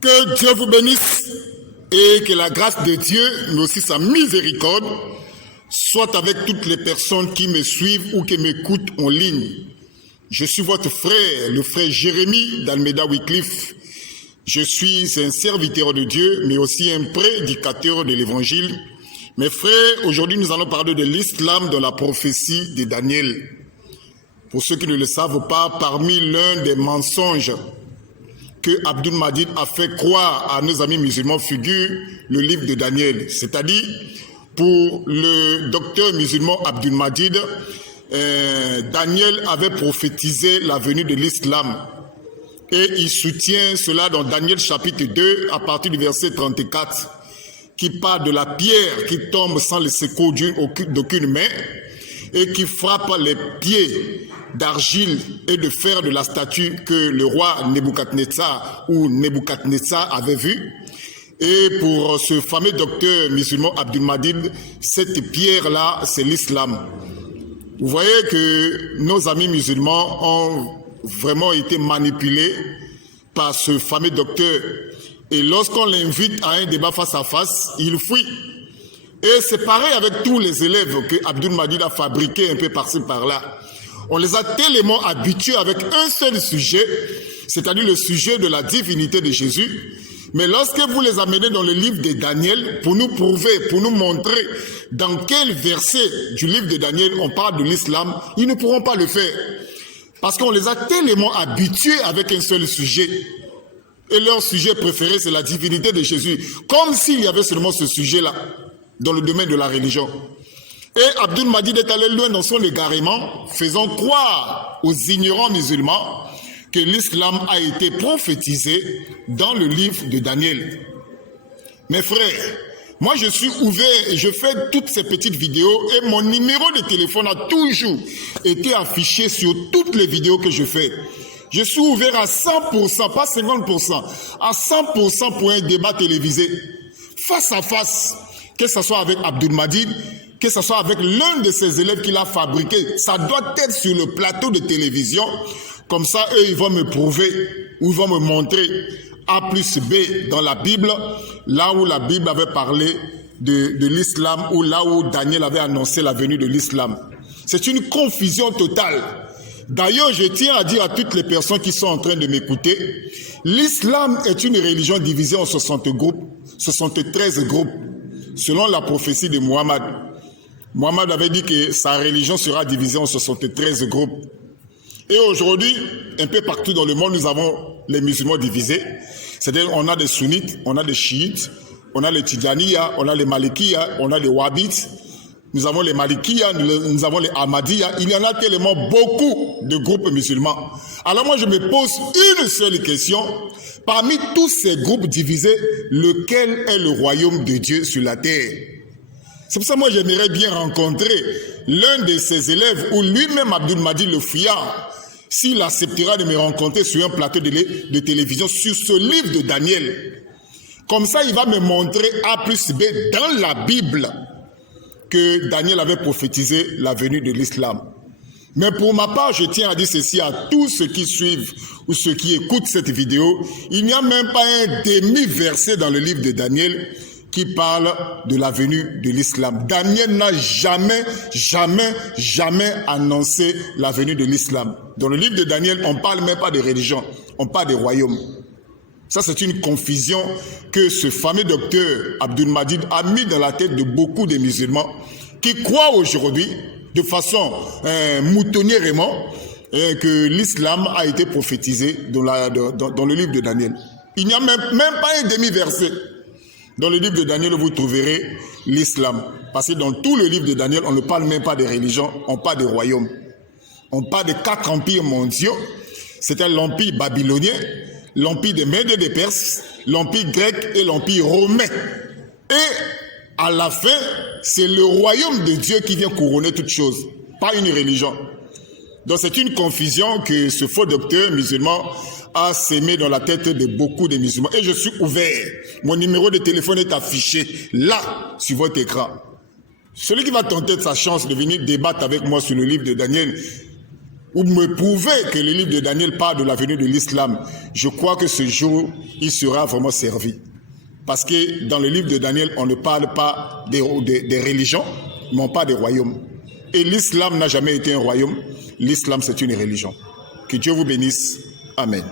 Que Dieu vous bénisse et que la grâce de Dieu, mais aussi sa miséricorde, soit avec toutes les personnes qui me suivent ou qui m'écoutent en ligne. Je suis votre frère, le frère Jérémie d'Almeida Wycliffe. Je suis un serviteur de Dieu, mais aussi un prédicateur de l'Évangile. Mes frères, aujourd'hui nous allons parler de l'islam dans la prophétie de Daniel. Pour ceux qui ne le savent pas, parmi l'un des mensonges que Abdul Majid a fait croire à nos amis musulmans figure le livre de Daniel. C'est-à-dire, pour le docteur musulman Abdul Majid, Daniel avait prophétisé la venue de l'islam. Et il soutient cela dans Daniel chapitre 2 à partir du verset 34, qui parle de la pierre qui tombe sans le secours d'aucune main et qui frappe les pieds d'argile et de fer de la statue que le roi Nebuchadnezzar avait vue. Et pour ce fameux docteur musulman Abdul Majid, cette pierre-là, c'est l'islam. Vous voyez que nos amis musulmans ont vraiment été manipulés par ce fameux docteur. Et lorsqu'on l'invite à un débat face à face, il fuit. Et c'est pareil avec tous les élèves que Abdul Majid a fabriqués un peu par-ci par-là. On les a tellement habitués avec un seul sujet, c'est-à-dire le sujet de la divinité de Jésus. Mais lorsque vous les amenez dans le livre de Daniel, pour nous prouver, pour nous montrer dans quel verset du livre de Daniel on parle de l'islam, ils ne pourront pas le faire. Parce qu'on les a tellement habitués avec un seul sujet. Et leur sujet préféré, c'est la divinité de Jésus. Comme s'il y avait seulement ce sujet-là dans le domaine de la religion. Et Abdul Majid est allé loin dans son égarement, faisant croire aux ignorants musulmans que l'islam a été prophétisé dans le livre de Daniel. Mes frères, moi je suis ouvert et je fais toutes ces petites vidéos et mon numéro de téléphone a toujours été affiché sur toutes les vidéos que je fais. Je suis ouvert à 100%, pas 50%, à 100% pour un débat télévisé, face à face, que ce soit avec Abdul Majid, que ce soit avec l'un de ses élèves qui l'a fabriqué. Ça doit être sur le plateau de télévision. Comme ça, eux, ils vont me prouver, ou ils vont me montrer A plus B dans la Bible, là où la Bible avait parlé de l'islam, ou là où Daniel avait annoncé la venue de l'islam. C'est une confusion totale. D'ailleurs, je tiens à dire à toutes les personnes qui sont en train de m'écouter, l'islam est une religion divisée en 73 groupes, selon la prophétie de Mohammed. Mohammed avait dit que sa religion sera divisée en 73 groupes. Et aujourd'hui, un peu partout dans le monde, nous avons les musulmans divisés. C'est-à-dire, on a des sunnites, on a des chiites, on a les tidjaniya, on a les malikiya, on a les wahhabites. Nous avons les malikiya, nous avons les ahmadiyya. Il y en a tellement beaucoup de groupes musulmans. Alors moi, je me pose une seule question. Parmi tous ces groupes divisés, lequel est le royaume de Dieu sur la terre? C'est pour ça que moi, j'aimerais bien rencontrer l'un de ses élèves ou lui-même Abdul Majid le fuyard, s'il acceptera de me rencontrer sur un plateau de télévision sur ce livre de Daniel. Comme ça, il va me montrer A plus B dans la Bible que Daniel avait prophétisé la venue de l'islam. Mais pour ma part, je tiens à dire ceci à tous ceux qui suivent ou ceux qui écoutent cette vidéo. Il n'y a même pas un demi-verset dans le livre de Daniel qui parle de la venue de l'islam. Daniel n'a jamais annoncé la venue de l'islam. Dans le livre de Daniel, on ne parle même pas de religion, on parle de royaume. Ça, c'est une confusion que ce fameux docteur Abdul Majid a mis dans la tête de beaucoup de musulmans qui croient aujourd'hui, de façon moutonnièrement, que l'islam a été prophétisé dans le livre de Daniel. Il n'y a même pas un demi-verset. Dans le livre de Daniel, vous trouverez l'islam. Parce que dans tout le livre de Daniel, on ne parle même pas de religion, on parle de royaume. On parle de 4 empires mondiaux. C'était l'empire babylonien, l'empire des Mèdes et des Perses, l'empire grec et l'empire romain. Et à la fin, c'est le royaume de Dieu qui vient couronner toutes choses, pas une religion. Donc c'est une confusion que ce faux docteur musulman a sémé dans la tête de beaucoup de musulmans. Et je suis ouvert. Mon numéro de téléphone est affiché là, sur votre écran. Celui qui va tenter de sa chance de venir débattre avec moi sur le livre de Daniel, ou me prouver que le livre de Daniel parle de la venue de l'islam, je crois que ce jour, il sera vraiment servi. Parce que dans le livre de Daniel, on ne parle pas des religions, mais on parle des royaumes. Et l'islam n'a jamais été un royaume. L'islam, c'est une religion. Que Dieu vous bénisse. Amen.